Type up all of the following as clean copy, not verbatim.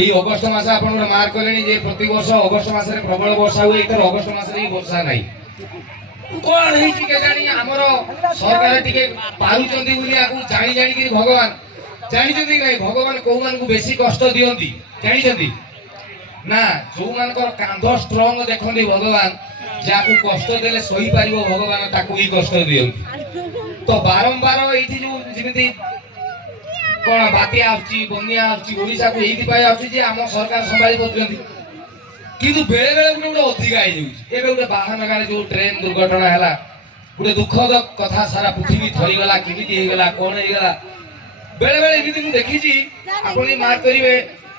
এই অগস্ট মাসে আপনারা মার্ক কলেনি যে প্রতি বর্ষ অগস্ট মাসে প্রবল বর্ষা हुए এথর অগস্ট মাসে বর্ষা নাই কোন ହେଇଛି କେଜାଣି ଆମର ସରକାର ଟିକେ ପାରୁଛନ୍ତି ବୋଲି ଆକୁ ଜାଣି ଜାଣିକି ଭଗବାନ ଜାଣିଛନ୍ତି ନାହିଁ ଭଗବାନ କୋଉମାନଙ୍କୁ ବେଶୀ କଷ୍ଟ ଦିଅନ୍ତି ଜାଣିଛନ୍ତି ନା ଯୋଉମାନଙ୍କର କାନ୍ଧ ଷ୍ଟ୍ରଙ୍ଗ ଦେଖନ୍ତି ଭଗବାନ ଯାହାକୁ କଷ୍ଟ ଦେଲେ ସହି ପାରିବ ଭଗବାନ ତାକୁ ହିଁ କଷ୍ଟ ଦିଅନ୍ତି ତ ବାରମ୍ବାର ଏଇଠି ଯୋଉ ଯେମିତି কোন বাতি আসছি বন্যা আসছি ওড়িশাକୁ এইଥିପାଇଁ ଆସୁଛି ଯେ ଆମ ସରକାର ସମ୍ଭାଳି ପାରୁଛନ୍ତି କିନ୍ତୁ ବେଳେ ବେଳେ ଗୋଟେ ଅଧିକା ହେଇଯାଉଛି ଏବେ ଗୋଟେ ବାହାନ ଗାଁରେ ଯୋଉ ଟ୍ରେନ ଦୁର୍ଘଟଣା ହେଲା ଗୋଟେ ଦୁଃଖଦ କଥା ସାରା ପୃଥିବୀ ଥରିଗଲା କେମିତି ହେଇଗଲା କଣ ହେଇଗଲା ବେଳେ ବେଳେ ଏମିତି ମୁଁ ଦେଖିଛି ଆପଣ ମାର୍କ କରିବେ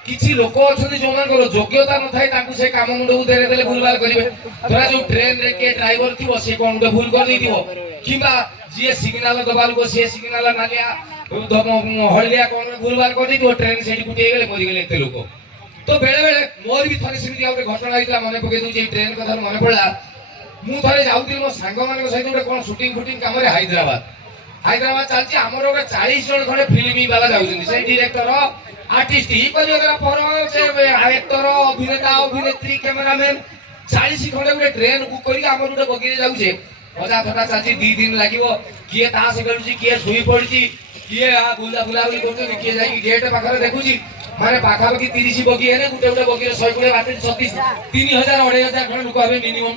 କିଛି ଲୋକ ଅଛନ୍ତି ଯୋଉମାନଙ୍କର ଯୋଗ୍ୟତା ନଥାଏ ତାଙ୍କୁ ସେ କାମ ମୁଣ୍ଡକୁ ଦେଲେ ଭୁଲଭାଲ କରିବେ ଧରା ଯୋଉ ଟ୍ରେନରେ କିଏ ଡ୍ରାଇଭର ଥିବ ସେ କଣ ଗୋଟେ ଭୁଲ କରିଦେଇଥିବ କିମ୍ବା ଯିଏ ସିଗ୍ନାଲ ଦବା ଲୋକ ସିଏ ସିଗ୍ନାଲ ନାଲିଆ ହଳଦିଆ କଣ ଭୁଲଭାଲ କରିଦେଇଥିବ ଟ୍ରେନ ସେଇଠି କୁଟି ହେଇଗଲେ ମରିଗଲେ ଏତେ ଲୋକ ତ ବେଳେ ବେଳେ ମୋର ବି ଥରେ ସେମିତି ଗୋଟେ ଘଟଣା ହେଇଥିଲା ମନେ ପକେଇ ଦଉଛି ଏଇ ଟ୍ରେନ କଥା ମନେ ପଡିଲା ମୁଁ ଥରେ ଯାଉଥିଲି ମୋ ସାଙ୍ଗମାନଙ୍କ ସହିତ ଗୋଟେ କଣ ସୁଟିଂ ଫୁଟିଂ କାମରେ ହାଇଦ୍ରାବାଦ ଚାଲିଛି ଆମର ଗୋଟେ 40 ଜଣ ଖଣ୍ଡେ ଫିଲ୍ମ ବାଲା ଯାଉଛନ୍ତି ସେଇ ଡିରେକ୍ଟର आर्टिस्ट कोरियोग्राफर से एक्टर अभिनेता अभिनेत्री कैमरामैन 40 खंडे गोटे ट्रेन बुक करी हमर गोटे बगी रे जाउछे मजा थटा चाची 2 दिन लागिवो किए तास खेलुची किए सुई पड़ची किए आ बुला बुलाबुली करछी किए जाई गेट पाखरे देखुची माने पाखा बगी 30 बगी हेने गोटे गोटे बगी रे 120 बाटे 36 3000 2500 खंडे लोक आबे मिनिमम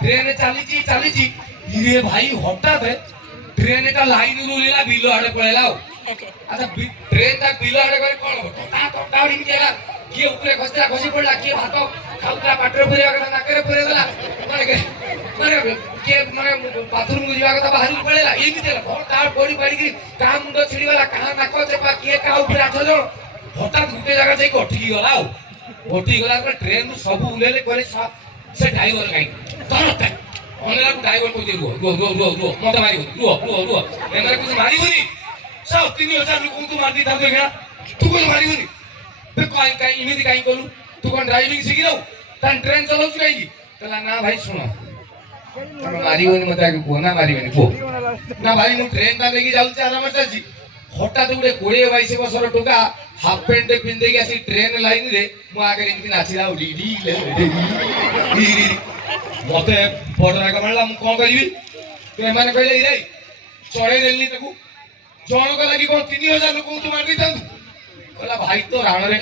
ट्रेन चालीची रे भाई हठात ट्रेन का लाइन रुलीला बिलो आडे पळेला अच्छा ट्रेन तक बिलो आडे करे कोन टटा उडी गेला किए ऊपर खसी पडला किए भात खाउला पाटर पुरिया कथा नाकरे पुरे देला माने के माने बाथरूम को जीवा कथा बाहर पळेला एमी देला भटा पड़ी की का मुंडो छिड़ीवाला का नाक चेपा किए का ऊपर 8 जण हठात गुटे जगह जाई ओठी गला पर ट्रेन सब उलेले करे से ड्राइवर काई तरत ओनेला ड्राइवर को दियो रो मत मारियो रो एंगर कुछ मारिबोनी सब 3000 लोग तू मार दी था देखा तू को मारिबोनी बे काई इमिति काई कोलू तू कोन ड्राइविंग सिखि दो तन ट्रेन चलाउ काई तला ना भाई सुनो हम मारिबोनी मत आके को ना मारिबोनी को ना भाई मु ट्रेन ता लेके जाउ छी आराम चलजी हटा तो गुडे 20 22 वर्षर टोका हाफ पैंट पिंदे के आसी ट्रेन लाइन रे मु आगे इमिति नाचिला उडी मते पडरा कमला मु कोन करिवि ते माने कहले रे चढ़े देलनी तकू जण को लागि कोन 3000 लोक तू मार दितन कहला भाई तो राण रे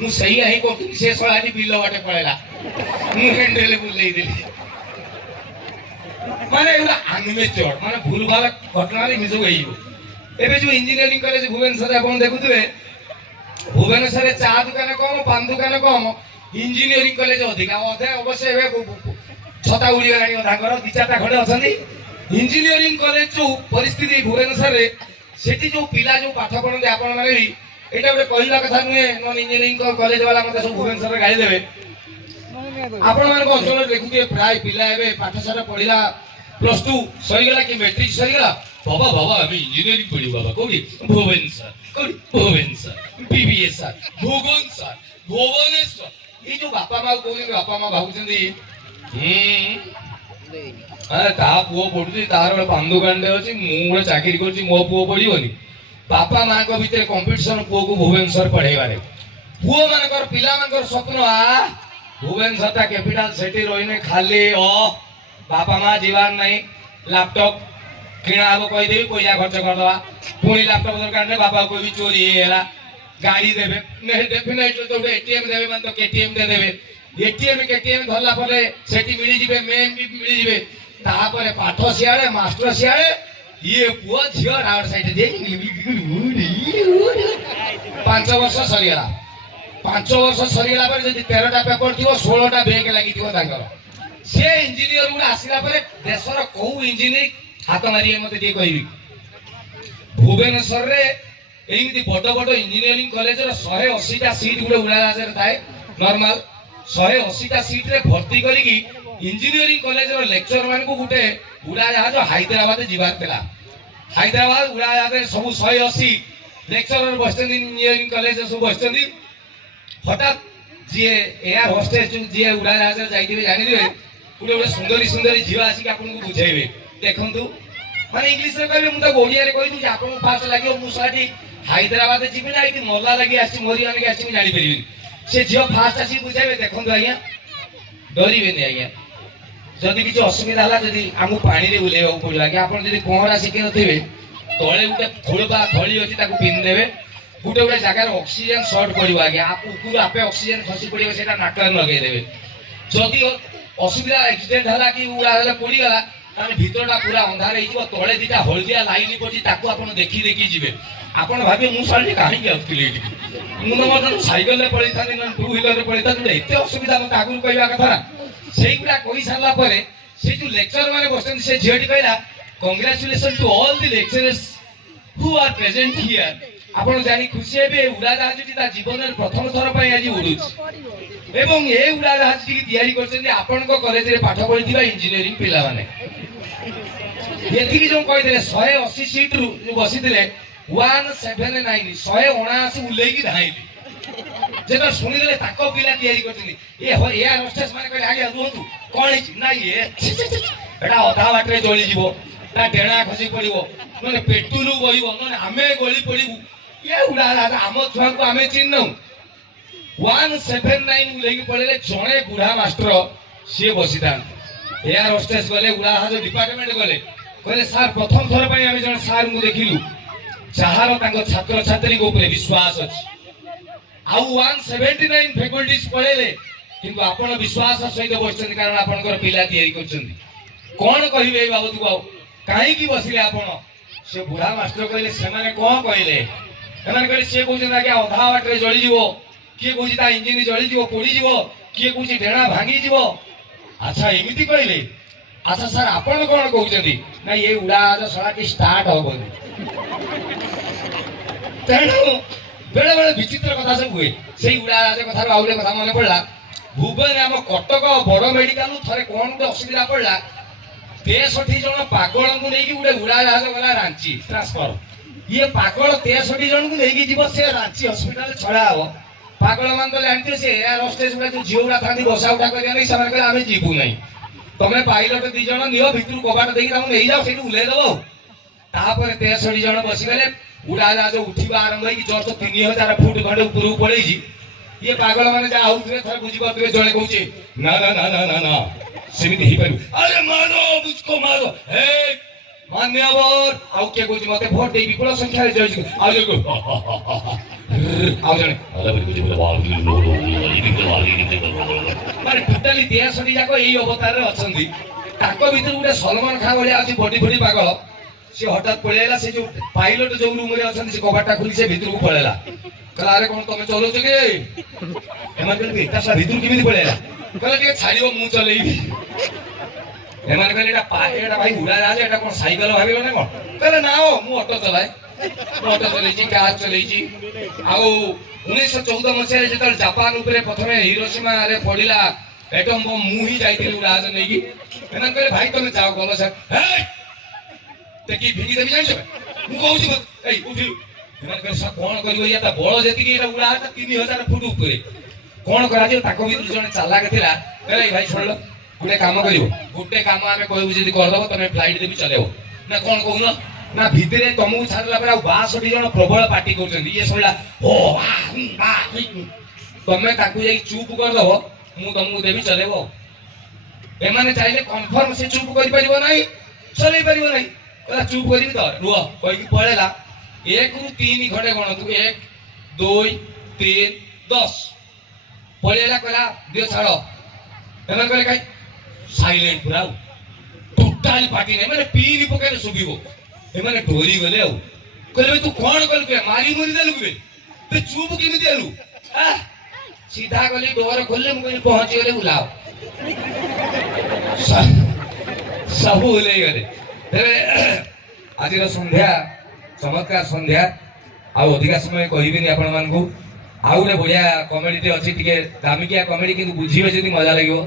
मु सही है को से सळाटी बिल वाटे पळेला मु हैंडल बुलई देली माने एला आनमे चढ़ माने भूल भाला घटना रे मिजो गइयो एबे जो इंजीनियरिंग कॉलेज भुवनेश्वर आपण देखुतबे भुवनेश्वर रे चा दुकान कम पान दुकान कम इंजीनियरिंग कॉलेज अधिक अधे अवश्य एबे छता उड़ी गलानी तांकर 2-4टा खंडे अछंदी इंजीनियरिंग कॉलेज जो परिस्थिति भुवनेश्वर रे सेठी जो पिला जो पाठ पढन दे आपण माने एटा गोटे कहिला कथा नुए नॉन इंजीनियरिंग कॉलेज वाला मते सब भुवनेश्वर रे गाली देबे आपण माने को अंचल देखुते प्राय पिला एबे पाठशाला पढिला +2 सही गला कि मैट्रिक सही गला बाबा अभी इंजीनियरिंग पढी बाबा कोगी भुवनेश्वर बीबीएस सर भुवनेश्वर ये जो बापा मां भाबुचंदी अरे ता पुओ पढुची तार पान दुकानटे अछि मु गोटे चाकरी करछि मो पुओ पढिबोनी बापा मां को भीतर कंपटीशन पुओ को भुवनेश्वर पढेबारे पुओ मानकर पिला मानकर स्वप्न आ भुवनेश्वर ता कैपिटल सिटी रोइने खाली बापा मां जीवन नहीं लैपटॉप किना आबो कहि देबी पैसा खर्च कर दवा पुणी लैपटॉप दरकार ने बापा को भी चोरी हेला गाड़ी देबे नहीं डेफिनेट तो एटीएम देबे मान तो केटीएम दे देबे केटीएम धरला परे सेठी मिली जिवे मेम भी मिली जिवे ता परे पाठ सियाळे मास्टर सियाळे ये पुओ झियो राउट साइड दे 5 वर्ष सरियला 5 वर्ष सरियला पर जदी 13टा पेपर थिवो 16टा बैक लागि थिवो तांकर से इंजीनियर गुडा आसिला परे देशर को इंजीनियरिंग हाथ मारी मते दे कहिबी भुवनेश्वर रे एमिति बड़ इंजीनियरिंग कॉलेज रो 180टा सीट गुडे उड़ाजाहाज थाए नॉर्मल 180टा सीट रे भर्ती करी की इंजीनियरिंग कॉलेज रो लेक्चर मान को गुटे उड़ाजाहाज हैदराबाद जीवार तेला हैदराबाद उड़ाजाहाज सब 180 लेक्चरर बसचंदी इंजीनियरिंग कॉलेज सब बसचंदी हठात जे एयर होस्टेस जे उड़ाजाहाज जाइदिबे जानि दिबे गुटे सुंदरी जीवा आसी आपन को बुझाइबे देखंतु माने इंग्लिश रे कहबे मु त ओडिया रे कहि दु जे आपन फास्ट लागियो मु साडी ହାଇଦ୍ରାବାଦ ଯିବି ନା ଏଇଠି ମଲା ଲାଗି ଆସିଛି ମରିବା ଲାଗି ଆସିଛି ମୁଁ ଜାଣିପାରିବିନି। ସେ ଝିଅ ଫାଷ୍ଟ ଆସିକି ବୁଝାଇବେ ଦେଖନ୍ତୁ ଆଜ୍ଞା ଡରିବେନି ଆଜ୍ଞା ଯଦି କିଛି ଅସୁବିଧା ହେଲା ଯଦି ଆମକୁ ପାଣିରେ ବୁଲେଇବାକୁ ପଡିବ ଆଜ୍ଞା ଆପଣ ଯଦି ପହଁରା ଶିଖିନଥିବେ ତଳେ ଗୋଟେ ଖୋଳପା ଥଳି ଅଛି ତାକୁ ପିନ୍ଧିଦେବେ ଗୋଟେ ଗୋଟେ ଜାଗାରେ ଅକ୍ସିଜେନ ସର୍ଟ ପଡିବ ଆଜ୍ଞା ଉପରୁ ଆପେ ଅକ୍ସିଜେନ ଖସି ପଡିବ ସେଇଟା ନାକରେ ଲଗେଇଦେବେ ଯଦି ଅସୁବିଧା ଆକ୍ସିଡେଣ୍ଟ ହେଲା କି ଉଡା ହେଲେ ପଡିଗଲା ତାହେଲେ ଭିତରଟା ପୁରା ଅନ୍ଧାର ହେଇଯିବ ତଳେ ଦିଟା ହଳଦିଆ ଲାଇନ ପଡିଛି ତାକୁ ଆପଣ ଦେଖି ଦେଖି ଯିବେ ଆପଣ ଭାବିବେ ମୁଁ ସାର୍ କାହିଁକି ଆସୁଥିଲି ଏଇଠି ମୁଁ ତ ମଧ୍ୟ ସାଇକେଲରେ ପଳେଇଥାନ୍ତି ନା ଟୁ ହ୍ୱିଲରରେ ପଳେଇଥାନ୍ତି ଏତେ ଅସୁବିଧା ମତେ ଆଗରୁ କହିବା କଥା ନା ସେଇଗୁଡା କହି ସାରିଲା ପରେ ସେ ଯୋଉ ଲେକ୍ଚର ମାନେ ବସିଛନ୍ତି ସେ ଝିଅଟି କହିଲା congratulation to all the lecturers who are present here ଆପଣ ଜାଣି ଖୁସି ହେବେ ଉଡାଜାହାଜଟି ତା ଜୀବନରେ ପ୍ରଥମ ଥର ପାଇଁ ଆଜି ଉଡୁଛି ଏବଂ ଏ ଉଡାଜାହାଜଟିକି ତିଆରି କରିଛନ୍ତି ଆପଣଙ୍କ କଲେଜରେ ପାଠ ପଢିଥିବା ଇଞ୍ଜିନିୟରିଂ ପିଲାମାନେ ଏତିକି ଯୋଉ କହିଥିଲେ 180 ସିଟରୁ ବସିଥିଲେ 179 179 ଓହ୍ଲେଇକି ଧାଇଁଲି ଯେତେବେଳେ ଶୁଣିଦେଲେ ତାଙ୍କ ପିଲା ତିଆରି କରିଛନ୍ତି ଏୟାର ହୋଷ୍ଟେସ୍ ମାନେ କହିଲେ ଆଜ୍ଞା ରୁହନ୍ତୁ କଣ ହେଇଛି ନା ଏଟା ଅଧା ବାଟରେ ଜଳିଯିବ ତା ଡେଣା ଖସି ପଡିବ ନହେଲେ ପେଟ୍ରୋଲ ବହିବ ନହେଲେ ଆମେ ଗଳି ପଡିବୁ ଏ ଉଡାଜାହାଜ ଆମ ଛୁଆଙ୍କୁ ଆମେ ଚିହ୍ନୁ 179 ଓହ୍ଲେଇକି ପଳେଇଲେ ଜଣେ ବୁଢା ମାଷ୍ଟର ସିଏ ବସିଥାନ୍ତି ଏୟାର ହୋଷ୍ଟେସ୍ ଗଲେ ଉଡାଜାହାଜ ଡିପାର୍ଟମେଣ୍ଟ ଗଲେ କହିଲେ ସାର୍ ପ୍ରଥମ ଥର ପାଇଁ ଆମେ ଜଣେ ସାର୍ଙ୍କୁ ଦେଖିଲୁ ଯାହାର ତାଙ୍କ ଛାତ୍ରଛାତ୍ରୀଙ୍କ ଉପରେ ବିଶ୍ୱାସ ଅଛି ଆଉ 179 ଫ୍ୟାକଲ୍ଟିଜ ପଳେଇଲେ କିନ୍ତୁ ଆପଣ ବିଶ୍ୱାସ ସହିତ ବସିଛନ୍ତି କାରଣ ଆପଣଙ୍କର ପିଲା ତିଆରି କରିଛନ୍ତି କଣ କହିବେ ଏଇ ବାବଦକୁ ଆଉ କାହିଁକି ବସିଲେ ଆପଣ ସେ ବୁଢା ମାଷ୍ଟର କହିଲେ ସେମାନେ କଣ କହିଲେ ସେମାନେ କହିଲେ ସିଏ କହୁଛନ୍ତି ଆଜ୍ଞା ଅଧା ବାଟରେ ଜଳିଯିବ କିଏ କହୁଛି ତା ଇଞ୍ଜିନ ଜଳିଯିବ ପୋଡିଯିବ କିଏ କହୁଛି ଡେଣା ଭାଙ୍ଗିଯିବ ଆଚ୍ଛା ଏମିତି କହିଲେ ଆଚ୍ଛା ସାର୍ ଆପଣ କଣ କହୁଛନ୍ତି ନା ଏ ଉଡାଜାହାଜ ସଳାଟି ଷ୍ଟାର୍ଟ ହବନି ତେଣୁ ବେଳେ ବେଳେ ବିଚିତ୍ର କଥା ସବୁ ହୁଏ ସେଇ ଉଡାଜାହାଜ କଥାରୁ ଆଉ ଗୋଟେ କଥା ମନେ ପଡିଲା ଭୁବନରେ ଆମ କଟକ ବଡ ମେଡିକାଲ ଥରେ କଣ ଗୋଟେ ଅସୁବିଧା ପଡିଲା 63 ଜଣ ପାଗଳଙ୍କୁ ନେଇକି ଗୋଟେ ଉଡାଜାହାଜ ଗଲା ରାଞ୍ଚି ଟ୍ରାନ୍ସଫର ଇଏ ପାଗଳ 63 ଜଣଙ୍କୁ ନେଇକି ଯିବ ସେ ରାଞ୍ଚି ହସ୍ପିଟାଲ ଛଡା ହବ ପାଗଳ ମାନେ ତ ଜାଣିଥିବେ ସେ ଏୟାର ହୋଷ୍ଟେସ୍ ଗୁଡା ଯୋଉ ଝିଅ ଗୁଡା ଥାନ୍ତି ବସା ଉଠା କରିବା ନେଇ ସେମାନେ କହିଲେ ଆମେ ଯିବୁ ନାହିଁ ତମେ ପାଇଲଟ 2 ଜଣ ନିଅ ଭିତରୁ କବାଟ ଦେଇକି ତାଙ୍କୁ ନେଇଯାଅ ସେଇଠୁ ଓହ୍ଲେଇ ଦବ ତାପରେ 63 ଜଣ ବସିଗଲେ ଉଡାଜାହାଜ ଉଠିବା ଆରମ୍ଭ ହେଇକି ଜଷ୍ଟ 3000 ଫୁଟ ଖଣ୍ଡେ ଉପରକୁ ପଳେଇଛି ଇଏ ପାଗଳ ମାନେ ଯାହା ହଉଥିବେ ଥରେ ବୁଝିପାରୁଥିବେ ଜଣେ କହୁଛି ନା ନା ନା ନା ନା ନା ସେମିତି ହେଇପାରିବ ଆରେ ମାରୋ ମୁଝକୋ ମାରୋ ହେ ମାନ୍ୟବର ଆଉ କିଏ କହୁଛି ମତେ ଭୋଟ ଦେଇ ବିପୁଳ ସଂଖ୍ୟାରେ ଜୟୀ ଆଉ ଜଣେ ମାନେ ଟୋଟାଲି 63 ଯାକ ଏଇ ଅବତାରରେ ଅଛନ୍ତି ତାଙ୍କ ଭିତରୁ ଗୋଟେ ସଲମାନ ଖାଁ ଭଳିଆ ଅଛି ବଡି ବଡି ପାଗଳ ସେ ହଠାତ୍ ପଳେଇଲା ସେ ଯୋଉ ପାଇଲଟ ଯୋଉ ରୁମରେ ଅଛନ୍ତି ସେ କବାଟଟା ଖୋଲି ସେ ଭିତରକୁ ପଳେଇଲା କହିଲା ଆରେ କଣ ତମେ ଚଲଉଛ କି ଏମାନେ କହିଲେ ଏଟା ଭିତରୁ କେମିତି ପଳେଇଲା କହିଲା ଟିକେ ଛାଡିବ ମୁଁ ଚଲେଇବି ଏମାନେ କହିଲେ ଏଟା ଭାଇ ଉଡାଜାହାଜ ଏଟା କଣ ସାଇକେଲ ଭାବିଲ ନା କଣ କହିଲେ ନା ମୁଁ ଅଟୋ ଚଲାଏ ମୁଁ ଅଟୋ ଚଲେଇଛି କାର୍ ଚଲେଇଛି ଆଉ 1914 ମସିହାରେ ଯେତେବେଳେ ଜାପାନ ଉପରେ ପ୍ରଥମେ ହିରୋସୀମାରେ ପଡିଲା ଏଟମ ବମ୍ ମୁଁ ହିଁ ଯାଇଥିଲି ଉଡାଜାହାଜ ନେଇକି ଏମାନେ କହିଲେ ଭାଇ ତମେ ଯାଅ ଗଲ ସାର୍ ଦେଖି ଭିଡି ଦେବି ଜାଣିଛ ମୁଁ କହୁଛି ଏଇ ଉଠିଲୁ ଏମାନେ କହିଲେ ସାର୍ କଣ କରିବ ଇଏ ତା ବଳ ଯେତିକି ଏଇଟା ଉଡାଜାହାଜ 3000 ଫୁଟ ଉପରେ କଣ କରାଯିବ ତାଙ୍କ ଭିତରୁ ଜଣେ ଚାଲାକ ଥିଲା କହିଲା ଏଇ ଭାଇ ଶୁଣିଲ ଗୋଟେ କାମ କରିବ ଗୋଟେ କାମ ଆମେ କହିବୁ ଯଦି କରିଦବ ତମେ ଫ୍ଲାଇଟ ଦେବି ଚଲେଇବ ନା କଣ କହୁନ ନା ଭିତରେ ତମକୁ ଛାଡ଼ିଲା ପରେ ଆଉ 62 ଜଣ ପ୍ରବଳ ପାର୍ଟି କରୁଛନ୍ତି ଇଏ ଶୁଣିଲା ଓ ତମେ ତାକୁ ଯାଇକି ଚୁପ୍ କରିଦବ ମୁଁ ତମକୁ ଦେବି ଚଲେଇବ ଏମାନେ ଚାହିଁଲେ କନଫର୍ମ ସେ ଚୁପ୍ କରିପାରିବ ନାହିଁ ଚଲେଇ ପାରିବ ନାହିଁ କହିଲା ଚୁପ୍ କରିବି ତ ରୁହ କହିକି ପଳେଇଲା 1 ରୁ 3 ଖଣ୍ଡେ ଗଣନ୍ତୁ 1 2 3 10 ପଳେଇଲା କହିଲା ଦିଅ ଛାଡ ଏମାନେ କହିଲେ କାଇଁ ସାଇଲେଣ୍ଟ ପୁରା ଟୋଟାଲି ପାର୍ଟି ନାହିଁ ମାନେ ପିଇନି ପକେଇଲେ ଶୁଭିବ ଏମାନେ ଡରି ଗଲେ ଆଉ କହିଲେ ତୁ କଣ କଲୁ କେ ମାରି ମରି ଦେଲୁ କେ ତୁ ଚୁପ୍ କେମିତି ହେଲୁ ସିଧା ଗଲି ଡୋର ଖୋଲିଲେ ମୁଁ କହିଲି ପହଞ୍ଚିଗଲେ ବୁଲାଅ ସବୁ ଓହ୍ଲେଇ ଗଲେ ଆଜିର ସନ୍ଧ୍ୟା ଚମତ୍କାର ସନ୍ଧ୍ୟା ଆଉ ଅଧିକା ସମୟ କହିବିନି ଆପଣମାନଙ୍କୁ ଆଉ ଗୋଟେ ବଢିଆ କମେଡିଟେ ଅଛି ଟିକେ ଦାମିକିଆ କମେଡି କିନ୍ତୁ ବୁଝିବେ ଯଦି ମଜା ଲାଗିବ